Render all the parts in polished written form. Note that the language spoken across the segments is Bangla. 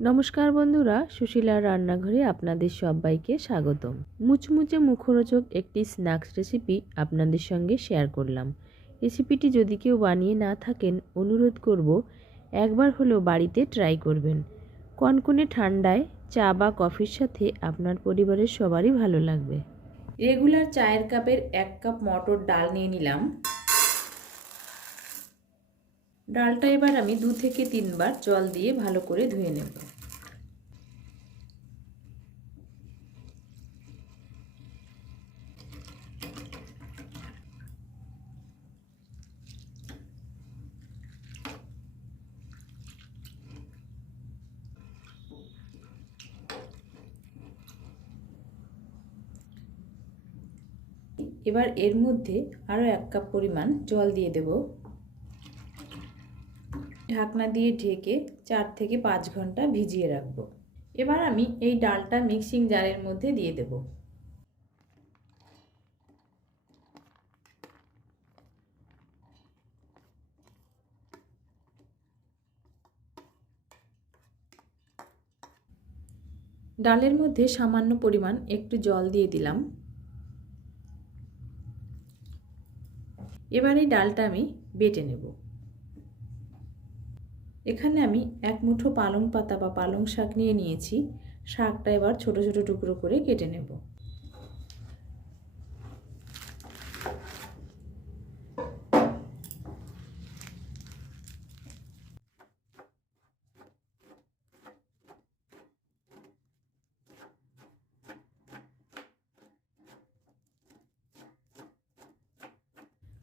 নমস্কার বন্ধুরা, সুশীলার রান্নাঘরে আপনাদের সবাইকে স্বাগতম। মুচমুচে মুখরোচক একটি স্ন্যাক্স রেসিপি আপনাদের সঙ্গে শেয়ার করলাম। রেসিপিটি যদি কেউ বানিয়ে না থাকেন, অনুরোধ করব একবার হলেও বাড়িতে ট্রাই করবেন। কনকনে ঠান্ডায় চা বা কফির সাথে আপনার পরিবারের সবারই ভালো লাগবে। রেগুলার চায়ের কাপের 1 কাপ মটর ডাল নিয়ে নিলাম। ডালটা এবার আমি 2 থেকে 3 বার জল দিয়ে ভালো করে ধুয়ে নেব। এবার এর মধ্যে আরও 1 কাপ পরিমাণ জল দিয়ে দেব। ঢাকনা দিয়ে ঢেকে 4 থেকে 5 ঘন্টা ভিজিয়ে রাখব। এবার আমি এই ডালটা মিক্সিং জারের মধ্যে দিয়ে দেব। ডালের মধ্যে সামান্য পরিমাণ একটু জল দিয়ে দিলাম। এবার এই ডালটা আমি বেটে নেব। এখানে আমি 1 মুঠো পালং পাতা বা পালং শাক নিয়ে নিয়েছি। শাকটা এবার ছোট ছোট টুকরো করে কেটে নেব।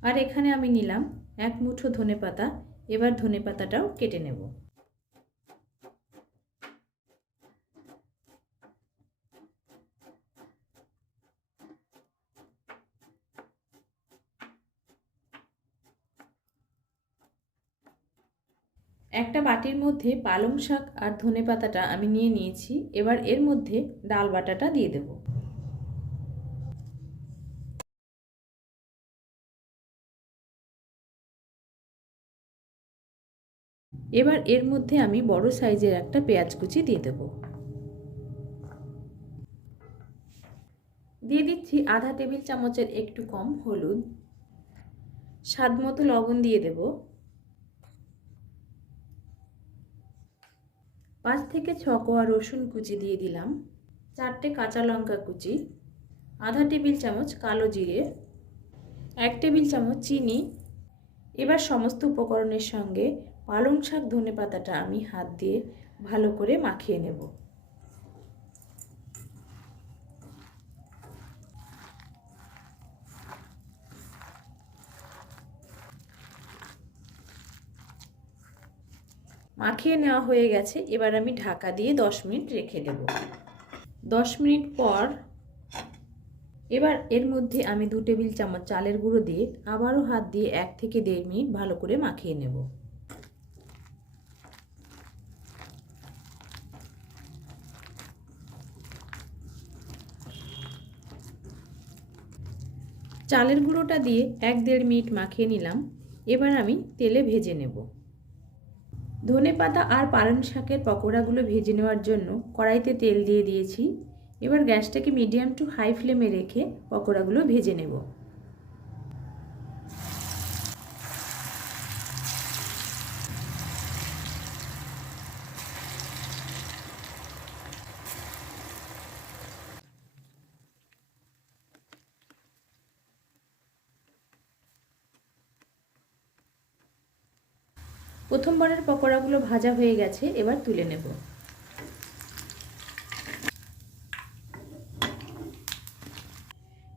আর এখানে আমি নিলাম 1 মুঠো ধনেপাতা। এবার ধনেপাতাটাও কেটে নেব। একটা বাটির মধ্যে পালং শাক আর ধনেপাতাটা আমি নিয়ে নিয়েছি। এবার এর মধ্যে ডাল বাটাটা দিয়ে দেব। এবার এর মধ্যে আমি বড় সাইজের একটা পেঁয়াজ কুচি দিয়ে দেব। দিয়ে দিচ্ছি আধা টেবিল চামচের একটু কম হলুদ। স্বাদ মতো লবণ দিয়ে দেব। 5 থেকে 6 কোয়া রসুন কুচি দিয়ে দিলাম। 4টে কাঁচা লঙ্কা কুচি, আধা টেবিল চামচ কালো জিরে, 1 টেবিল চামচ চিনি। এবার সমস্ত উপকরণের সঙ্গে পালং শাক ধনেপাতাটা আমি হাত দিয়ে ভালো করে মাখিয়ে নেব। মাখিয়ে নেওয়া হয়ে গেছে। এবার আমি ঢাকা দিয়ে 10 মিনিট রেখে দেব। 10 মিনিট পর এবার এর মধ্যে আমি 2 টেবিল চামচ চালের গুঁড়ো দিয়ে আবারও হাত দিয়ে 1 থেকে 1.5 মিনিট ভালো করে মাখিয়ে নেব। চালের গুঁড়োটা দিয়ে 1-1.5 মিনিট মাখিয়ে নিলাম। এবার আমি তেলে ভেজে নেব। ধনেপাতা আর পালং শাকের পকোড়াগুলো ভেজে নেওয়ার জন্য কড়াইতে তেল দিয়ে দিয়েছি। এবার গ্যাসটাকে মিডিয়াম টু হাই ফ্লেমে রেখে পকোড়াগুলো ভেজে নেব। প্রথমবারের পকোড়াগুলো ভাজা হয়ে গেছে। এবার তুলে নেব।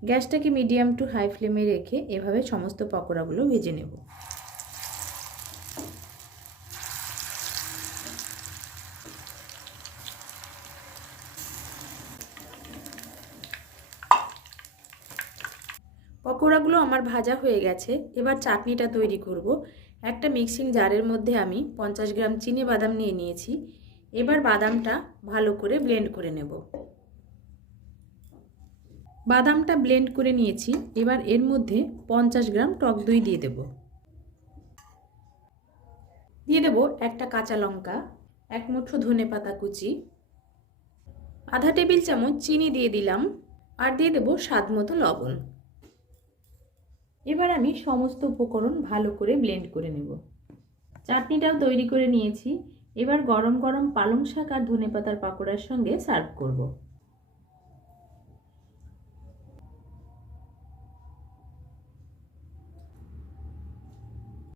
গ্যাসটাকে মিডিয়াম টু হাই ফ্লেমে রেখে এভাবে সমস্ত পকোড়াগুলো ভেজে নেব। পকোড়াগুলো আমার ভাজা হয়ে গেছে। এবার চাটনিটা তৈরি করব। একটা মিক্সিং জারের মধ্যে আমি 50 গ্রাম চিনি বাদাম নিয়ে নিয়েছি। এবার বাদামটা ভালো করে ব্লেন্ড করে নেব। বাদামটা ব্লেন্ড করে নিয়েছি। এবার এর মধ্যে 50 গ্রাম টক দই দিয়ে দেব। দিয়ে দেব একটা কাঁচা লঙ্কা, এক মুঠো ধনেপাতা কুচি, আধা টেবিল চামচ চিনি দিয়ে দিলাম, আর দিয়ে দেবো স্বাদ মতো লবণ। এবার আমি সমস্ত উপকরণ ভালো করে ব্লেন্ড করে নেব। চাটনিটাও তৈরি করে নিয়েছি। এবার গরম গরম পালং শাক আর ধনেপাতার পাকোড়ার সঙ্গে সার্ভ করব।